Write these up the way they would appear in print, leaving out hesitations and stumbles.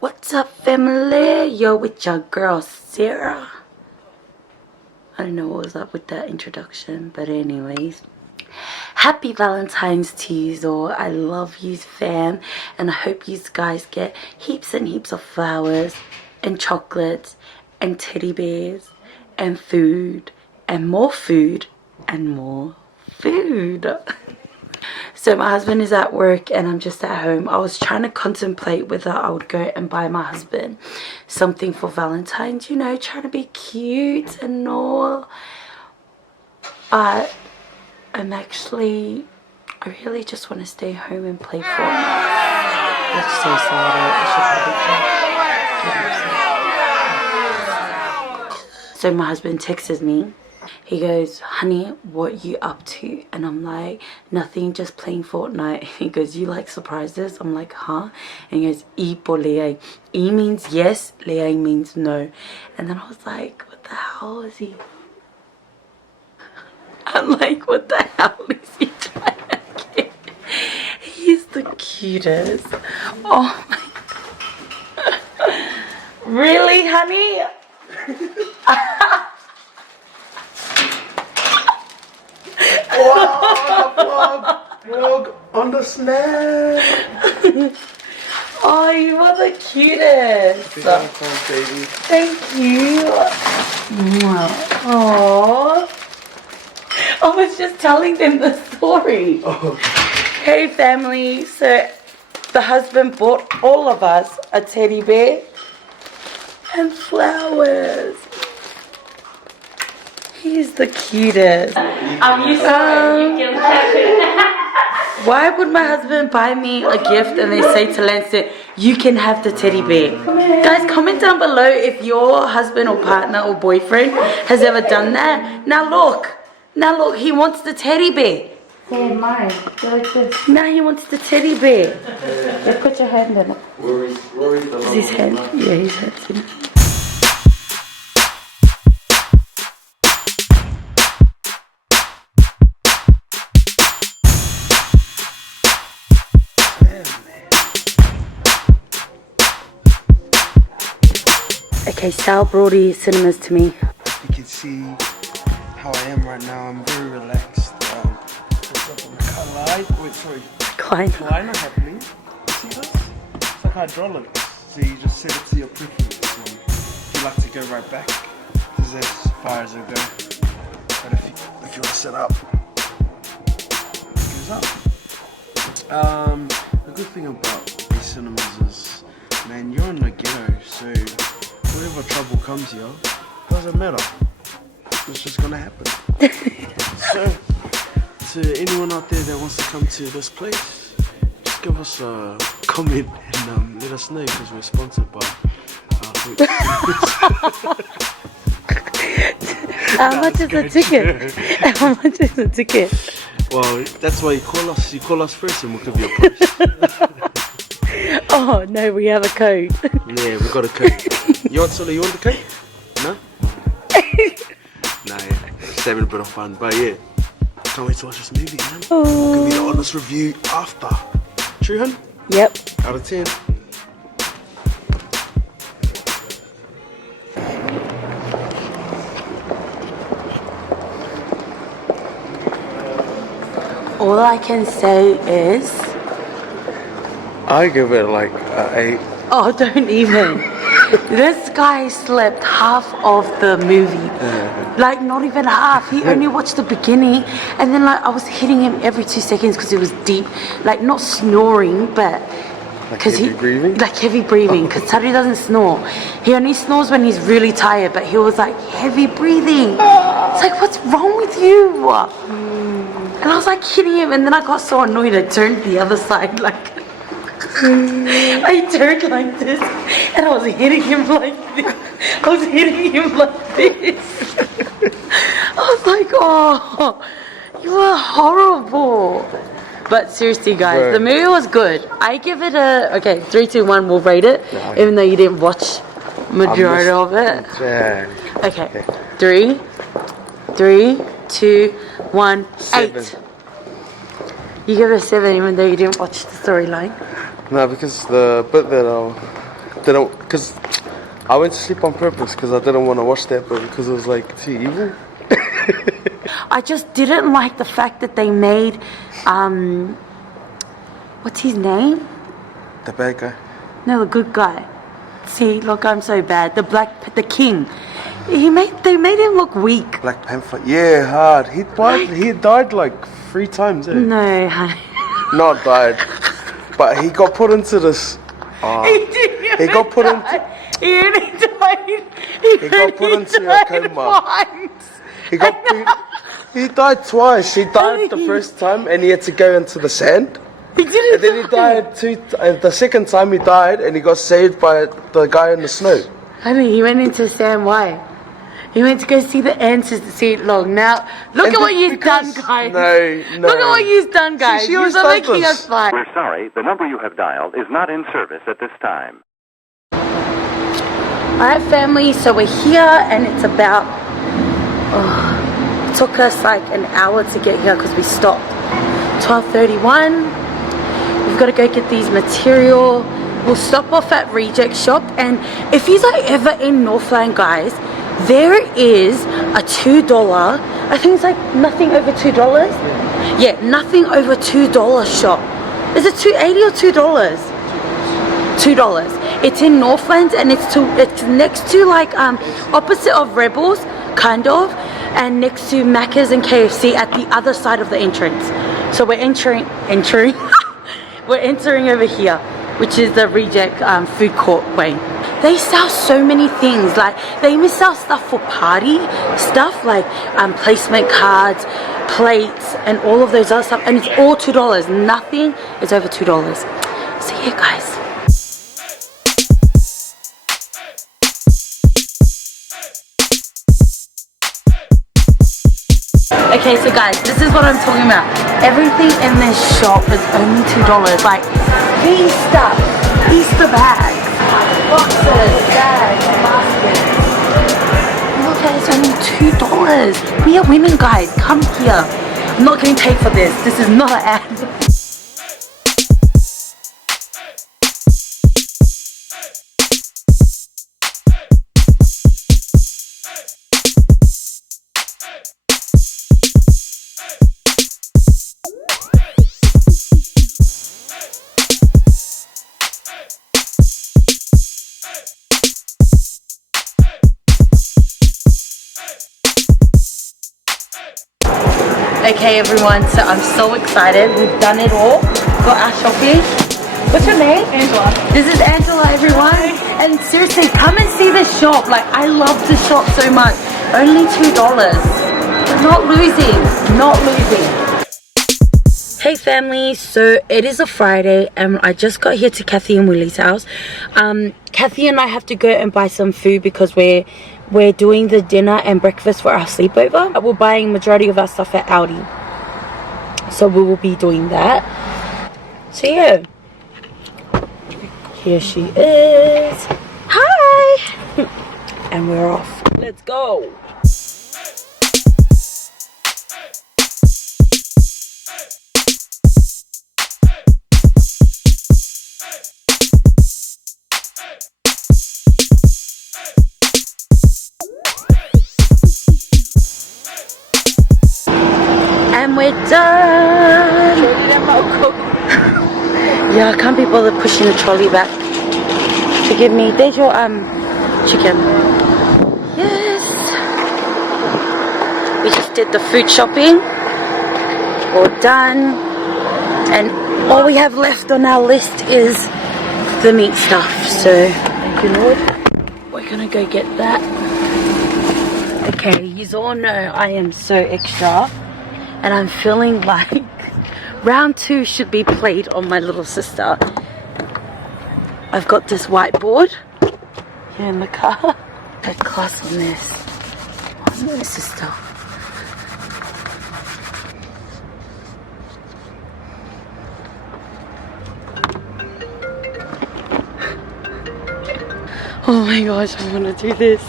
What's up, family? Yo, with your girl Sarah. I don't know what was up with that introduction, but anyways, happy Valentine's to you all. I love you, fam, and I hope you guys get heaps and heaps of flowers and chocolates and teddy bears and food and more food and more food. So my husband is at work and I'm just at home. I was trying to contemplate whether I would go and buy my husband something for Valentine's, you know, trying to be cute and all. But I really just want to stay home and play Fortnite. That's so sad. I should probably So my husband texts me. He goes, honey, what you up to? And I'm like, nothing, just playing Fortnite. He goes, you like surprises? I'm like, huh? And he goes, E por lei. E means yes, lei means no. And then I was like, what the hell is he? I'm like, what the hell is he trying to get? He's the cutest. Oh my God. Really, honey? Vlog on the snap. Oh, you are the cutest. Baby. Thank you. Aww. I was just telling them the story. Oh. Hey family, so the husband bought all of us a teddy bear and flowers. He's the cutest. I'm used to you can have it. Why would my husband buy me a gift and they say to Lancet, you can have the teddy bear? Guys, comment down below if your husband or partner or boyfriend has ever done that. Now look, he wants the teddy bear. Say mine. Go like this. Now he wants the teddy bear. Let's put your hand in it. Rory's the Is his hand? Yeah, his hand's in it. Okay, Sal brought these cinemas to me. You can see how I am right now. I'm very relaxed. Recliner happening. You see this? It's like hydraulics. So you just set it to your preference. And if you like to go right back, this is as far as it'll go. But if you want to set up, it goes up. The good thing about these cinemas is, man, you're in the ghetto, so whatever trouble comes here, doesn't matter. It's just gonna happen. So, to anyone out there that wants to come to this place, just give us a comment and let us know, because we're sponsored by How much is the ticket? How much is the ticket? Well, that's why you call us. You call us first and we'll give you a price. Oh no, we have a code. Yeah, we got a code. You want the code? No? Nah, yeah. Just having a bit of fun. But yeah, can't wait to watch this movie, man. Oh. Give me the honest review after. True, hun? Yep. Out of 10. All I can say is, I give it like an 8. oh, don't even. This guy slept half of the movie. Like, not even half. He only watched the beginning. And then, like, I was hitting him every 2 seconds because it was deep. Like, not snoring, but... Like heavy breathing? Like heavy breathing, because Satuu doesn't snore. He only snores when he's really tired, but he was like, heavy breathing. It's like, what's wrong with you? And I was like hitting him, and then I got so annoyed I turned the other side, like... I turned like this, and I was hitting him like this. I was like, oh, you are horrible. But seriously, guys, Bro. the movie was good. I give it a, okay, 3, 2, 1, we'll rate it, even though you didn't watch majority of it. Yeah. Okay, 3, 2, 1, 7. 8. You give it a 7 even though you didn't watch the storyline. No, because the bit that didn't, because I went to sleep on purpose because I didn't want to watch that, but because it was like too evil. I just didn't like the fact that they made, what's his name? The bad guy. No, the good guy. See, look, I'm so bad. The king. They made him look weak. Black Panther. Yeah, hard. He died like 3 times. Eh? No, honey. Not died, but he got put into this. He got put into. He got put into a coma. He died twice. He died the first time, and he had to go into the sand. And then he died the second time he died, and he got saved by the guy in the snow. Honey, he went into sand. Why? He went to go see the answers to see it long. Now, look at what you've done, guys. No. Look at what you've done, guys. She You're making us fight. We're sorry, the number you have dialed is not in service at this time. Alright, family, so we're here, and it's about, it took us like an hour to get here because we stopped 12:31. We've got to go get these material. We'll stop off at Reject Shop, and if you are ever in Northland, guys, there is a $2, I think it's like nothing over $2. Yeah, nothing over $2 shop. Is it $2.80 or $2? $2. It's in Northlands, and it's next to like opposite of Rebels, kind of, and next to Macca's and KFC at the other side of the entrance. So we're entering we're entering over here, which is the Reject food court way. They sell so many things. Like, they even sell stuff for party stuff, like placement cards, plates, and all of those other stuff, and it's all $2. Nothing is over $2. So yeah, guys. Okay, so guys, this is what I'm talking about. Everything in this shop is only $2. Like, these stuff, Easter bags, boxes, bags, baskets. Look at it's only $2. We are women, guys. Come here. I'm not getting paid for this. This is not an ad. Okay everyone, so I'm so excited. We've done it all. Got our shopping. What's your name? Angela. This is Angela, everyone. Hi. And seriously, come and see the shop. Like, I love the shop so much. Only $2. Not losing. Not losing. Hey family, so it is a Friday and I just got here to Kathy and Willie's house. Kathy and I have to go and buy some food because we're doing the dinner and breakfast for our sleepover. We're buying majority of our stuff at Aldi, so we will be doing that. So yeah, here she is. Hi. And we're off. Let's go. And we're done. Yeah, I can't be bothered pushing the trolley back. Forgive me. There's your chicken. Yes. We just did the food shopping. All done. And all we have left on our list is the meat stuff. So, thank you, Lord. We're gonna go get that. Okay, you all know I am so extra. And I'm feeling like round 2 should be played on my little sister. I've got this whiteboard here in the car. Got class on this. On my sister. Oh my gosh, I want to do this.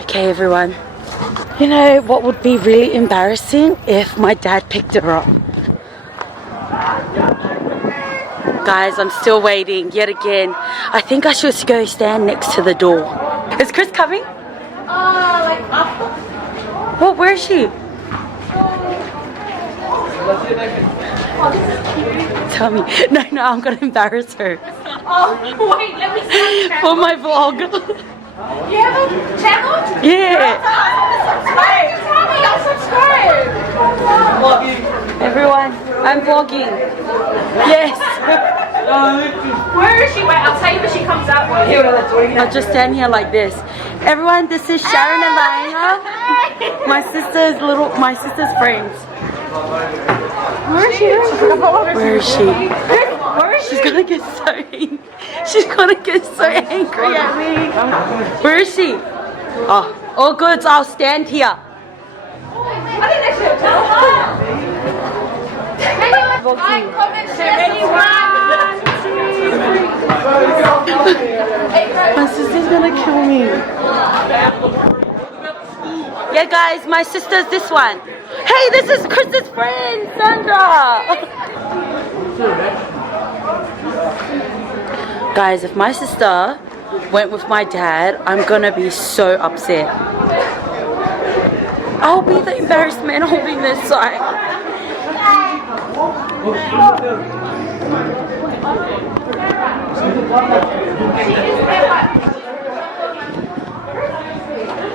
Okay, everyone. You know what would be really embarrassing if my dad picked her up. Guys, I'm still waiting yet again. I think I should go stand next to the door. Is Chris coming? Like after. Well, where is she? Tell me. No, I'm gonna embarrass her. Oh, wait, let me see. For my vlog. You have a channel? Yeah. Subscribe. Tell me, I'll subscribe. Everyone, I'm vlogging. Yes. Where is she? Wait, I'll tell you when she comes out. I'll just stand here like this. Everyone, this is Sharon and Lina. My sister's friends. Where is she? Where is she? She's gonna get so angry. She's gonna get so angry at me. Where is she? Oh, all good. I'll stand here. My sister's gonna kill me. Yeah, guys, my sister's this one. Hey, this is Chris's friend, Sandra. Guys, if my sister went with my dad, I'm gonna be so upset. I'll be the embarrassed man holding this sign.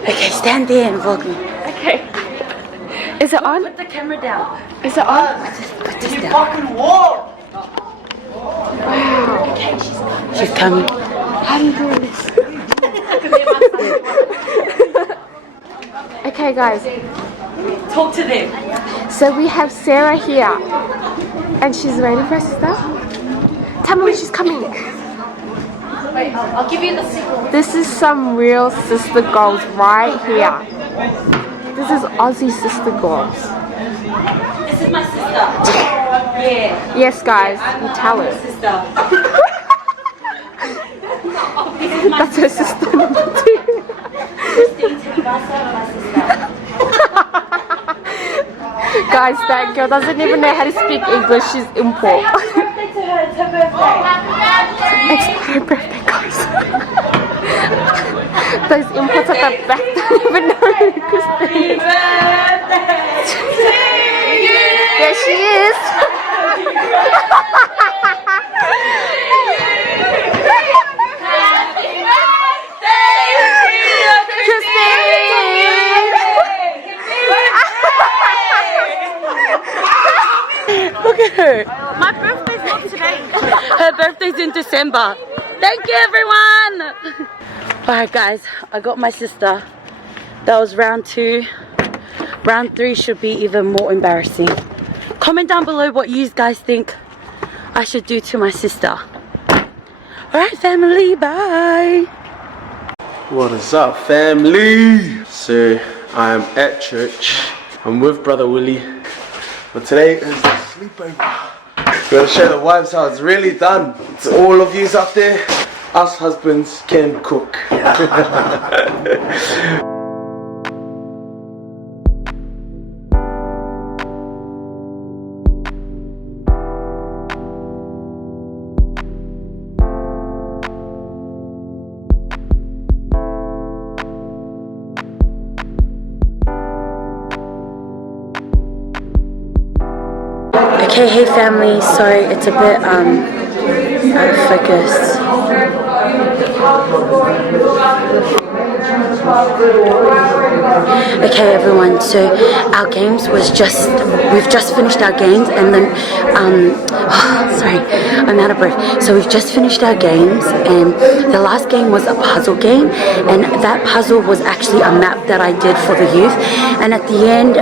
Okay, stand there and vlog me. Okay. Is it on? Put the camera down. Is it on? Put this down. Fucking wall! She's coming. How do you do this? Okay, guys. Talk to them. So we have Sarah here, and she's waiting for her sister. Tell me when she's coming. Wait, I'll give you the signal. This is some real sister girls right here. This is Aussie sister girls. This is my sister. Yeah. Yes, guys, you tell her. Sister. This is my That's her sister number 2. Tanuvasa, my sister. Guys, that girl doesn't even know how to speak English. She's import. Happy birthday to her. It's her birthday. It's her birthday, guys. Those imports at the back don't even know who Christine is. There she is. Look at her. My birthday's not today. Her birthday's in December. Thank you, everyone. Alright, guys. I got my sister. That was round 2. Round 3 should be even more embarrassing. Comment down below what you guys think I should do to my sister. Alright, family. Bye. What is up, family? So, I am at church. I'm with Brother Willie. But today is the sleepover. We're gonna show the wives how it's really done. To all of yous out there, us husbands can cook. Okay, hey family, sorry it's a bit out of focus. Okay everyone, so our games was we've just finished our games and then sorry, I'm out of breath. So we've just finished our games and the last game was a puzzle game, and that puzzle was actually a map that I did for the youth, and at the end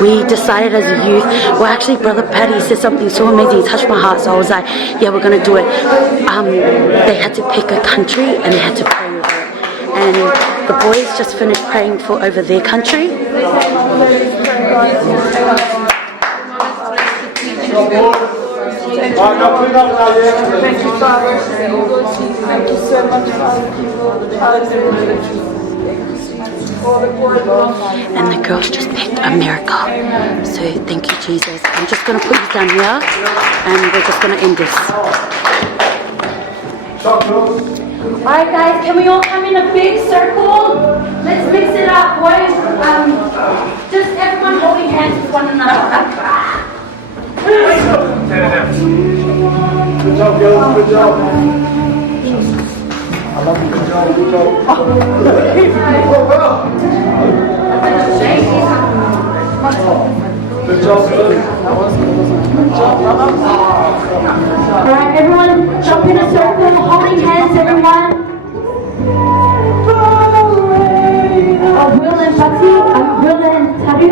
we decided as a youth, well actually Brother Paddy said something so amazing, it touched my heart, so I was like, yeah, we're gonna do it. They had to pick a country and they had to pray over it, and the boys just finished praying for over their country. Thank you, Father. Thank you so much, Father. And the girls just picked a miracle. So thank you, Jesus. I'm just gonna put you down here and we're just gonna end this. Alright guys, can we all come in a big circle? Let's mix it up, boys. Just everyone holding hands with one another. Good job, girls. Good job. I love you. Good job. Good job. Good job, girls. Alright, everyone, jump in a circle, holding hands, everyone. Will and Patti, Will and Tabu.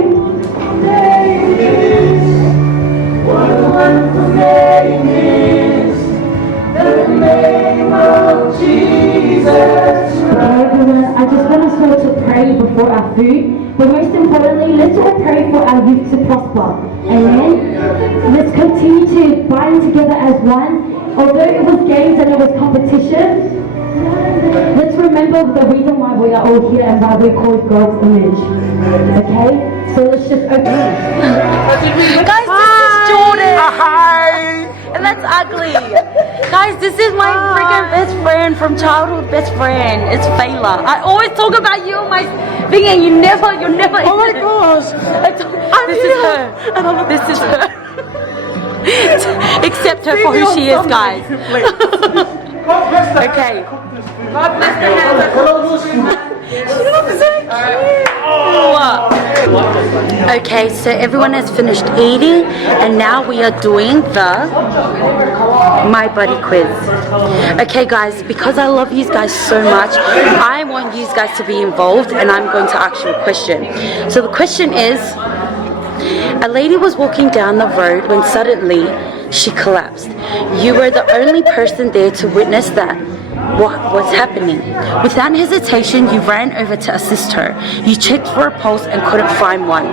What a wonderful name is the name of Jesus. I just want us all to pray before our food, but most importantly, let's all pray for our youth to prosper. Amen. Let's continue to bind together as one. Although it was games and it was competition, let's remember the reason why we are all here and why we're called God's image. Okay? So let's just open it. Guys, this is Jordan. Hi. And that's ugly. Guys, this is my freaking best friend from childhood best friend. It's Fayla. I always talk about you on my thing and you're never. Oh my gosh. This is her. This is her. Accept her for who she is, guys. Okay. God bless the hands of she looks so cute. Okay, so everyone has finished eating and now we are doing the My Buddy quiz. Okay guys, because I love you guys so much, I want you guys to be involved and I'm going to ask you a question. So the question is, a lady was walking down the road when suddenly she collapsed. You were the only person there to witness that. What was happening? Without hesitation, you ran over to assist her. You checked for a pulse and couldn't find one.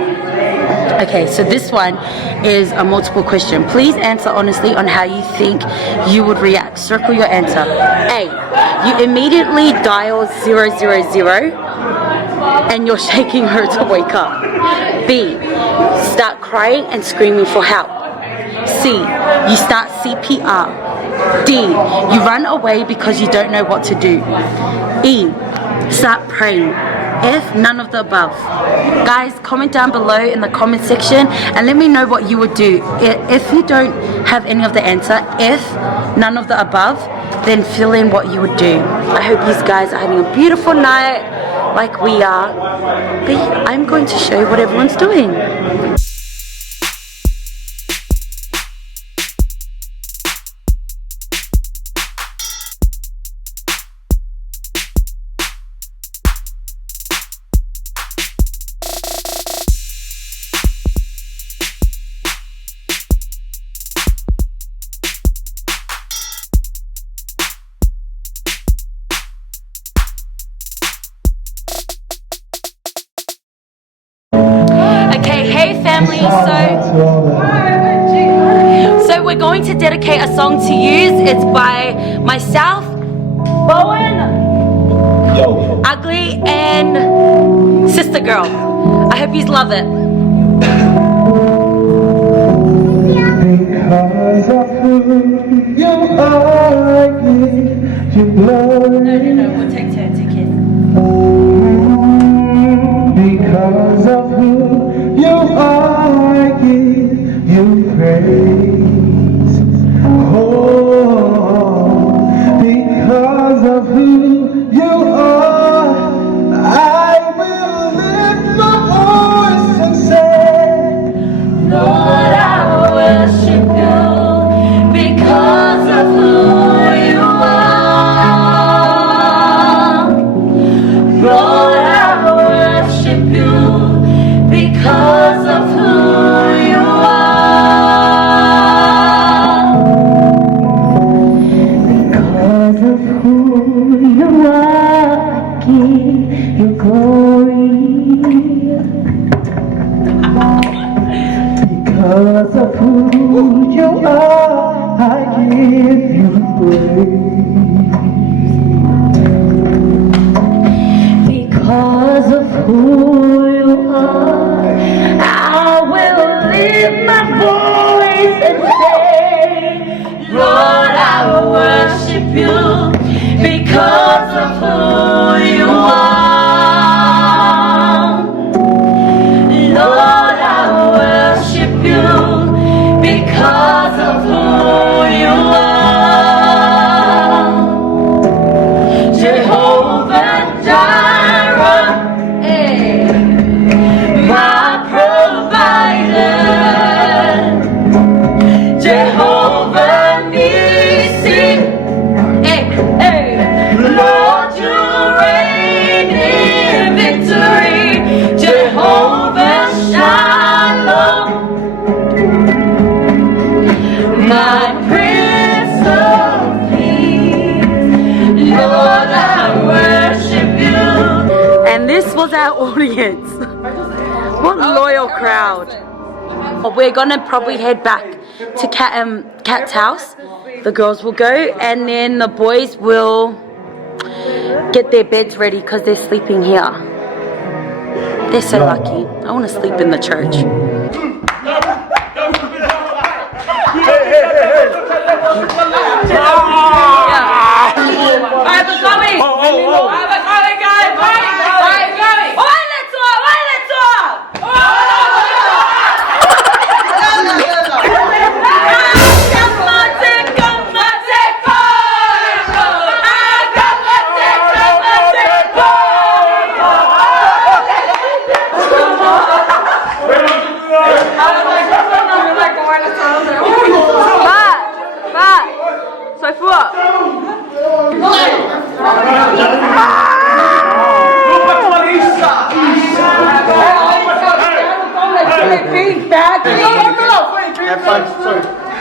Okay, so this one is a multiple question. Please answer honestly on how you think you would react. Circle your answer. A, you immediately dial 000 and you're shaking her to wake up. B, start crying and screaming for help. C, you start CPR. D, you run away because you don't know what to do. E, start praying. F, none of the above. Guys, comment down below in the comment section and let me know what you would do. If you don't have any of the answer, F, none of the above, then fill in what you would do. I hope you guys are having a beautiful night like we are. But I'm going to show you what everyone's doing. Family, so we're going to dedicate a song to you. It's by myself, Bowen, Ugly, and Sister Girl. I hope you love it. Because of who you are, I give you blood. No, we'll take turns, take it. Because of who you are, I give you praise. Oh, because of who you are, I will lift my voice and say, Lord, I worship you because of who you are. Lord, I worship you because of who you are. Because of who you who you are. Lord, I worship you because of who you are. Jehovah Jireh, my provider. Jehovah Nissi, Lord, you reign in victory. Jehovah Shalom, my Prince of Peace. Lord, I worship you. And this was our audience. What loyal crowd. We're gonna probably head back to Kat's house. The girls will go, and then the boys will get their beds ready because they're sleeping here. They're so lucky. I want to sleep in the church. Alright, we're coming! Alright, we're coming, guys! Alright, going! Alright, let's talk! Alright, let's talk!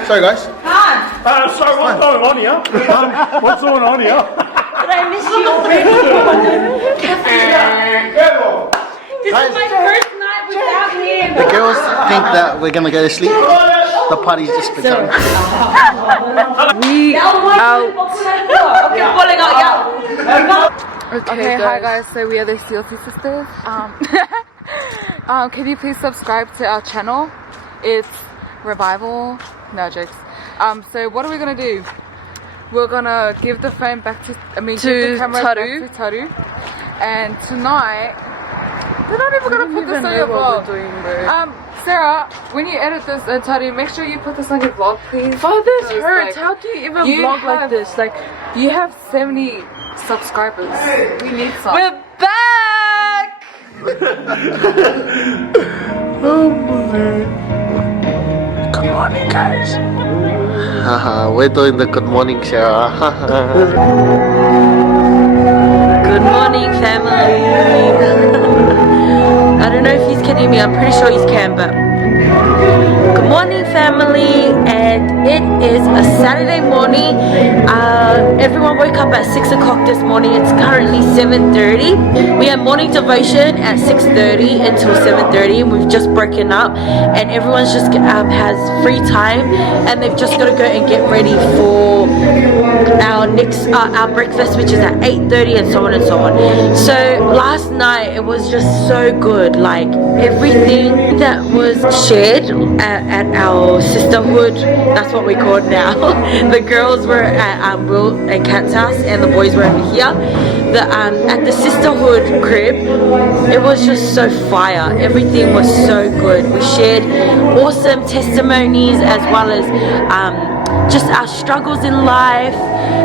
Sorry guys. So what's going on here? What's going on here? Did I miss you already? This is my first night without him. The girls think that we're gonna go to sleep. The party's just begun. We out. Okay, hi guys. So we are the CLC sisters. Can you please subscribe to our channel? It's Revival. No jokes. So what are we gonna do? We're gonna give the phone back to give the camera back to Taru. And tonight, they're not even gonna put this on your vlog. Sarah, when you edit this, Taru, make sure you put this on your vlog, please. Oh, this hurts. Like, How do you even vlog like this? Like, you have 70 subscribers. We need some. We're back. Good morning, guys. We're doing the good morning, Sarah. Good morning, family. I don't know if he's kidding me. I'm pretty sure he can, but good morning, family. And it is a Saturday morning. Everyone woke up at 6 o'clock this morning. It's currently 7:30. We have morning devotion at 6:30 until 7:30, and we've just broken up. And everyone's just has free time, and they've just got to go and get ready for our next our breakfast, which is at 8:30, and so on and so on. So last night it was just so good. Like everything that was shared at our sisterhood, that's what we call it now. The girls were at Will and Kat's house, and the boys were over here. At the sisterhood crib, it was just so fire. Everything was so good. We shared awesome testimonies as well as just our struggles in life.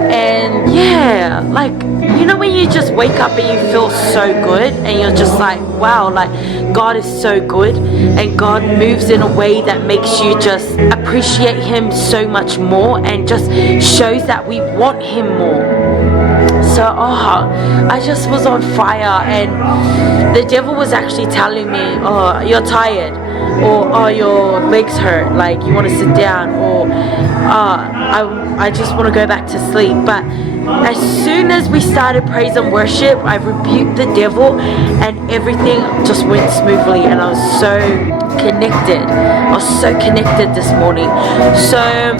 And yeah, like, you know when you just wake up and you feel so good and you're just like, wow, like God is so good, and God moves in a way that makes you just appreciate him so much more, and just shows that we want him more. So I just was on fire, and the devil was actually telling me, oh, you're tired, or oh, your legs hurt, like you want to sit down, or I just want to go back to sleep. But as soon as we started praise and worship, I rebuked the devil, and everything just went smoothly, and I was so connected. I was so connected this morning. So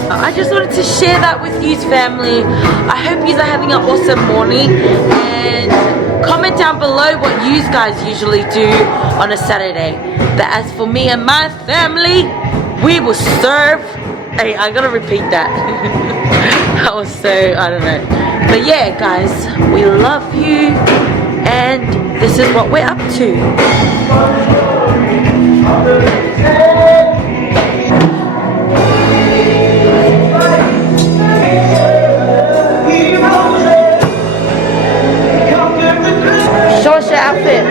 I just wanted to share that with you, family. I hope you are having an awesome morning, and comment down below what you guys usually do on a Saturday. But as for me and my family, we will serve Hey, I gotta repeat that. That was so, I don't know. But yeah, guys, we love you, and this is what we're up to. Show us your outfit.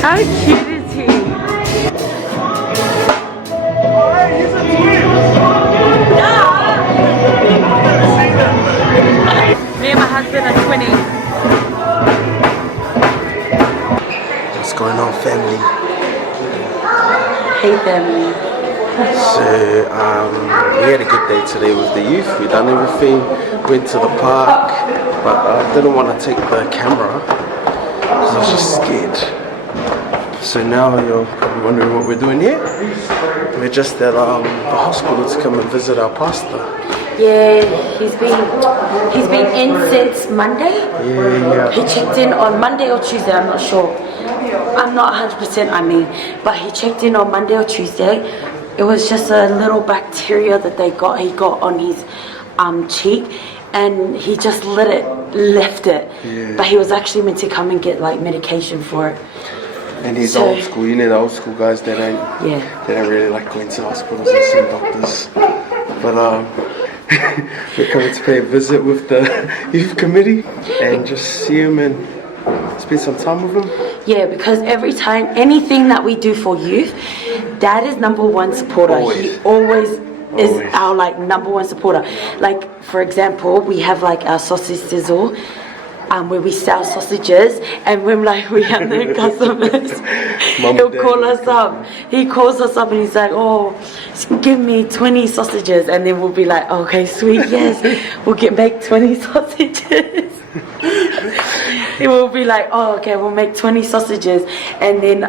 How cute is he? Me and my husband are twinning. What's going on, family? Hey family. So, we had a good day today with the youth. We done everything, went to the park, but I didn't want to take the camera because I was just scared. So now you're probably wondering what we're doing here. We're just at the hospital to come and visit our pastor. Yeah, he's been in since Monday. Yeah. He checked in on Monday or Tuesday, I'm not sure. I'm not 100%, I mean, but he checked in on Monday or Tuesday. It was just a little bacteria that he got on his cheek, and he just left it. Yeah. But he was actually meant to come and get like medication for it. And he's old school, you know, the old school guys that they don't really like going to hospitals and seeing doctors. But we're coming to pay a visit with the youth committee and just see him and spend some time with him. Yeah, because every time, anything that we do for youth, Dad is #1 supporter. Always. He always is our like #1 supporter. Like, for example, we have like our sausage sizzle, where we sell sausages, and when like we have no customers, he'll call us up. He calls us up and he's like, "Oh, give me 20 sausages," and then we'll be like, "Okay, sweet, yes, we'll make 20 sausages." He will be like, "Oh, okay, we'll make 20 sausages," and then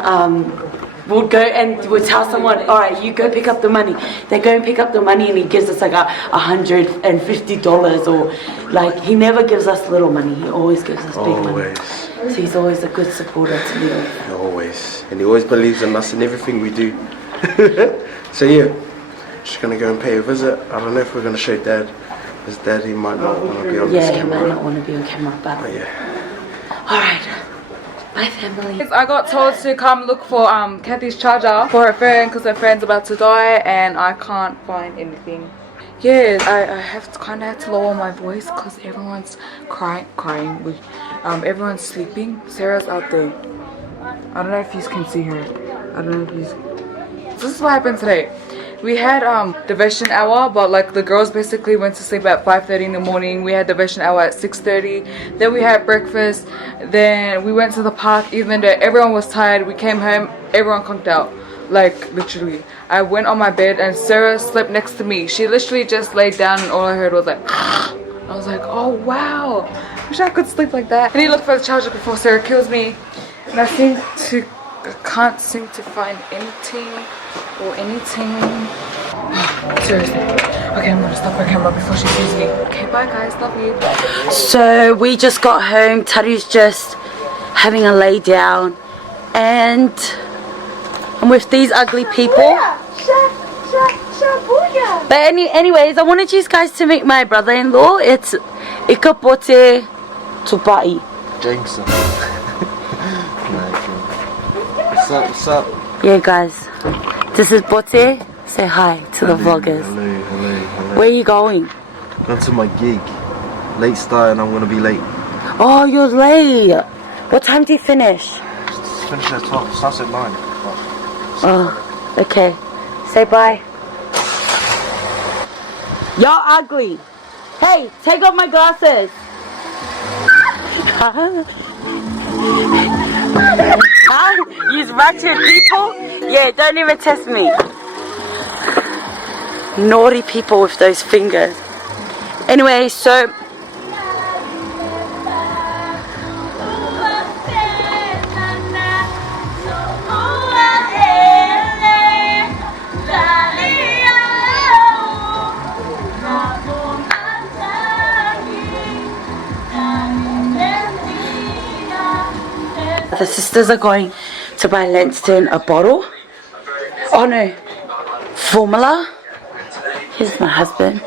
we'll go and we'll tell someone, "All right, you go pick up the money." They go and pick up the money, and he gives us like $150, or like he never gives us little money. He always gives us big money. So he's always a good supporter to me. Always, and he always believes in us and everything we do. So yeah, just gonna go and pay a visit. I don't know if we're gonna show Dad, because Dad, he might not want to be on this camera. Yeah, he might not want to be on camera, but yeah. All right. Bye, family. I got told to come look for Kathy's charger for her phone because her phone's about to die and I can't find anything. Yeah, I kind of had to lower my voice because everyone's crying. Everyone's sleeping. Sarah's out there. I don't know if you can see her. I don't know if you. This is what happened today. We had devotion hour, but like the girls basically went to sleep at 5:30 in the morning. We had devotion hour at 6:30. Then we had breakfast. Then we went to the park. Even though everyone was tired, we came home. Everyone conked out, like literally. I went on my bed and Sarah slept next to me. She literally just laid down and all I heard was like. I was like, oh wow, wish I could sleep like that. I need to look for the charger before Sarah kills me. And I can't seem to find anything. Seriously. Okay, I'm gonna stop her camera before she sees me. Okay, bye guys, love you. So we just got home. Taru's just having a lay down, and I'm with these ugly people. But anyways, I wanted you guys to meet my brother-in-law. It's Ikapote Tupai. Jameson. What's up? Yeah, guys. This is Bote. Say hi to the vloggers. Hello. Where are you going? Going to my gig. Late start and I'm gonna be late. Oh, you're late. What time do you finish? Finish at 12. Starts at 9. Oh, okay. Say bye. Y'all ugly. Hey, take off my glasses. Use ratchet people? Yeah, don't even test me. Naughty people with those fingers. Anyway, so the sisters are going to buy Lanston a bottle. Oh no, formula. Here's my husband. A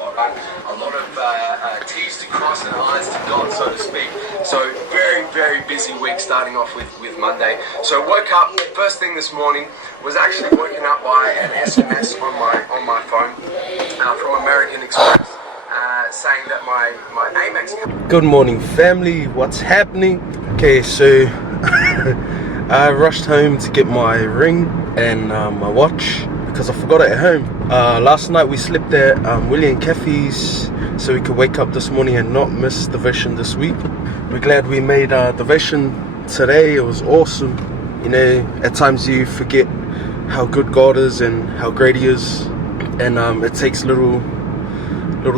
lot of T's to cross and I's to dot, so to speak. So very busy week starting off with Monday. So woke up, first thing this morning was actually woken up by an SMS on my phone from American Express saying that my Amex. Good morning, family. What's happening? Okay, so I rushed home to get my ring and my watch because I forgot it at home. Last night we slept at Willie and Kathy's so we could wake up this morning and not miss devotion this week. We're glad we made devotion today. It was awesome. You know, at times you forget how good God is and how great He is, and it takes little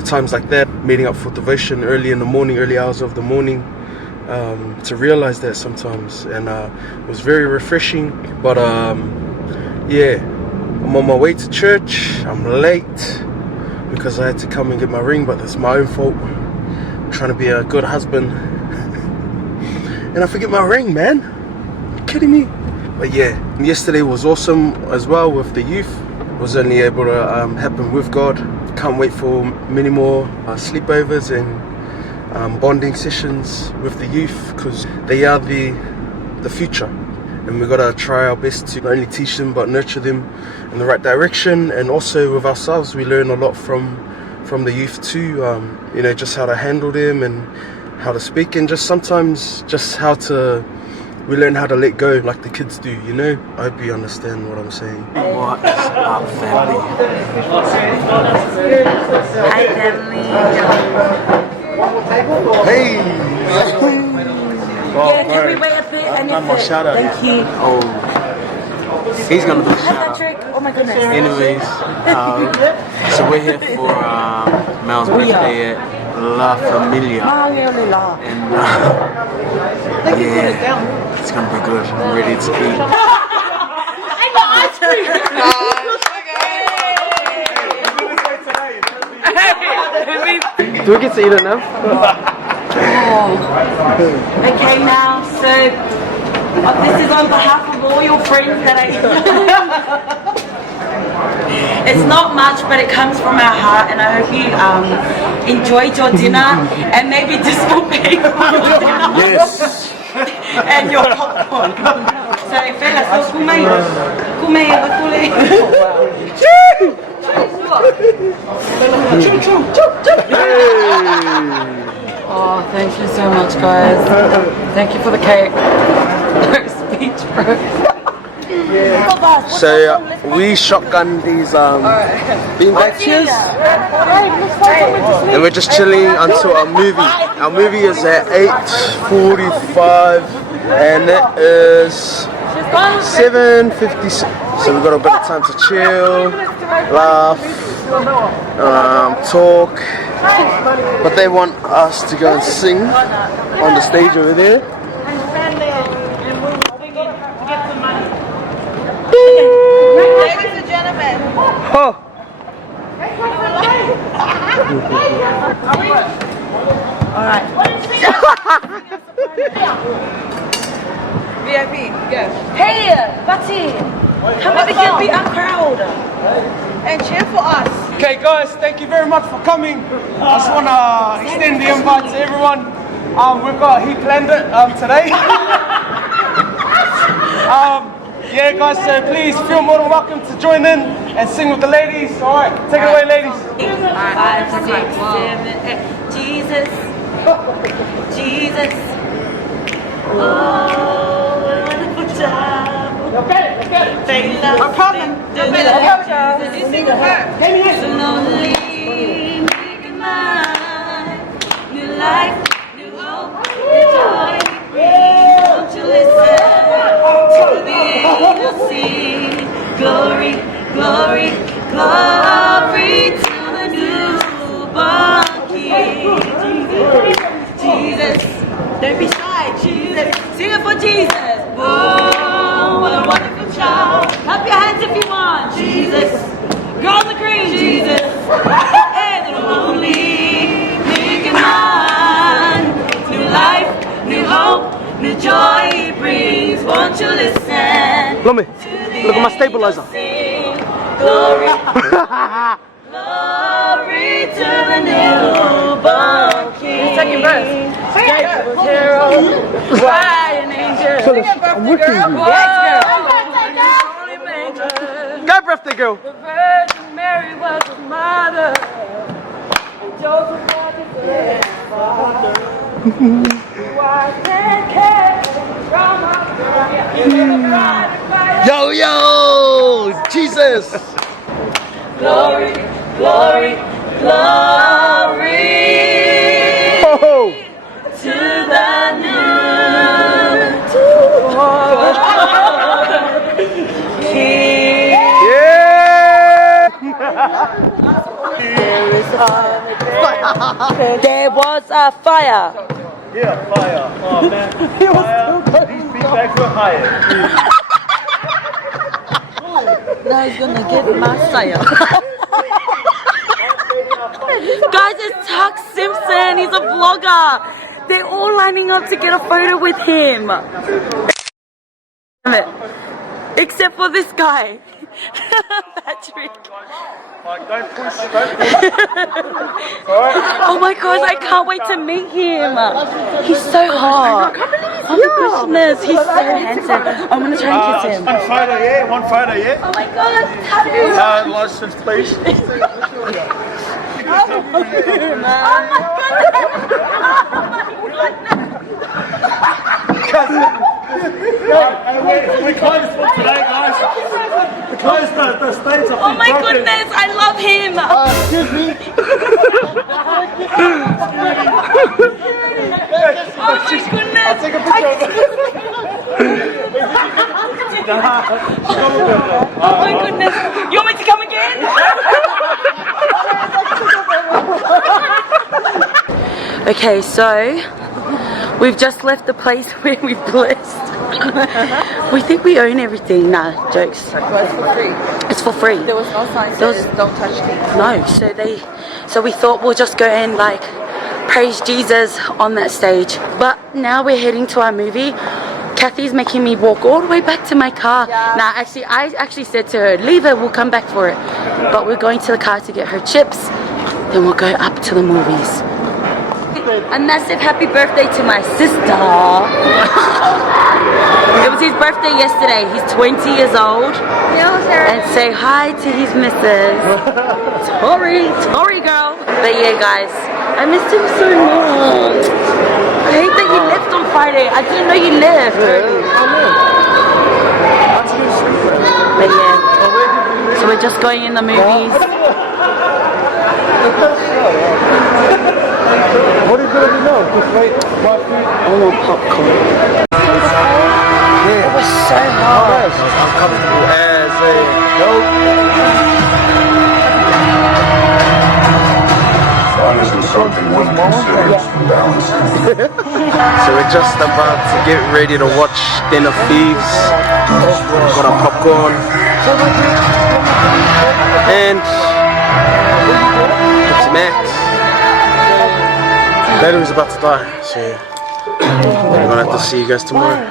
times like that, meeting up for devotion early in the morning, early hours of the morning, to realize that sometimes. And it was very refreshing. But yeah, I'm on my way to church. I'm late because I had to come and get my ring, but that's my own fault. I'm trying to be a good husband and I forget my ring, man. Are you kidding me? But yeah, yesterday was awesome as well with the youth. It was only able to happen with God. Can't wait for many more sleepovers and bonding sessions with the youth, because they are the future, and we've got to try our best to not only teach them but nurture them in the right direction. And also with ourselves, we learn a lot from the youth too, you know, just how to handle them and how to speak, and just sometimes just we learn how to let go like the kids do, you know. I hope you understand what I'm saying. What is up, family? Hi, family. Hey! Yeah, can we wait a bit? And Not my shout out. Thank you. Oh, he's gonna do a Have shout that out. trick. Oh my goodness. Anyways, so we're here for Mel's birthday at La Familia, and yeah, it's gonna be good. I'm ready to eat. Do we get to eat it now? Okay, now, so this is on behalf of all your friends that It's not much, but it comes from our heart, and I hope you enjoyed your dinner and maybe just will pay for your dinner. Yes. And your popcorn. So, fellas, so kume. Oh, thank you so much, guys. Thank you for the cake. No speech, bro. So we shotgun these beanbag chairs, and we're just chilling until our movie. Our movie is at 8:45, and it is 7:56. So we've got a bit of time to chill, laugh, talk. But they want us to go and sing on the stage over there. Ladies and gentlemen. Oh. Alright. VIP, yes. Hey, Bati! Come and begin be a crowd. And cheer for us. Okay, guys, thank you very much for coming. I just want to extend the invite to everyone. He planned it today. Yeah, guys, so please feel more than welcome to join in and sing with the ladies. All right, take it away, ladies. 5, 6, 7, 8. Jesus. Jesus. Oh, what a wonderful time. They love I'm coming. You sing with her. So lonely, making mine. New life, new hope, new joy. Won't you listen to the angels sing? Glory, glory, glory to the newborn King. Jesus, don't be shy, Jesus. Sing it for Jesus. Oh, what a wonderful child. Clap your hands if you want. Jesus, girl on the green. Jesus, and the lonely, making mine. New life, new hope, new joy he brings. Won't you listen Look at me. Look at my stabilizer. Glory, glory to the newborn King. Second verse. Carol, crying angel. I'm with you. Go, birthday girl. The Virgin Mary was his mother. And Joseph was his grandfather. Wise and careful from Yo, yo, Jesus. glory, glory, glory Oh. to the newborn King. Yeah. There was a fire. Yeah, fire. Oh man, fire. These feedbacks were higher. Now he's gonna get my fire. Guys, it's Tuxx Simpson. He's a vlogger. They're all lining up to get a photo with him. Except for this guy. Patrick. Don't push, don't push. Oh my gosh, I can't wait to meet him. He's so hot. Oh my goodness, he's so handsome. I'm gonna try and kiss him. One photo, yeah? One photo, yeah? Oh my god, tattoo. License, please. Oh my We closed for today, guys. We closed the stage. Oh my goodness, I love him. Excuse me. Oh my goodness. I'll take a picture. Oh my goodness. You want me to come again? Okay, so we've just left the place where we blessed. We think we own everything. Nah, jokes. Well, it's for free. It's for free. There was no sign There was- says don't touch things. No, so we thought we'll just go and like praise Jesus on that stage. But now we're heading to our movie. Kathy's making me walk all the way back to my car. Yeah. Nah, actually, I actually said to her, leave it, we'll come back for it. But we're going to the car to get her chips. Then we'll go up to the movies. A massive happy birthday to my sister. It was his birthday yesterday. He's 20 years old. And say hi to his missus. Tori girl. But yeah, guys, I missed him so much. I hate that he left on Friday. I didn't know you left. But yeah, so we're just going in the movies. What are you gonna do now? Just wait. My food. I want popcorn. It was so hot. Uncomfortable as a dope. Something one considers Valentine. So we're just about to get ready to watch Den of Thieves. Got our popcorn and Pepsi Max. Battery's about to die, so we're gonna have to see you guys tomorrow.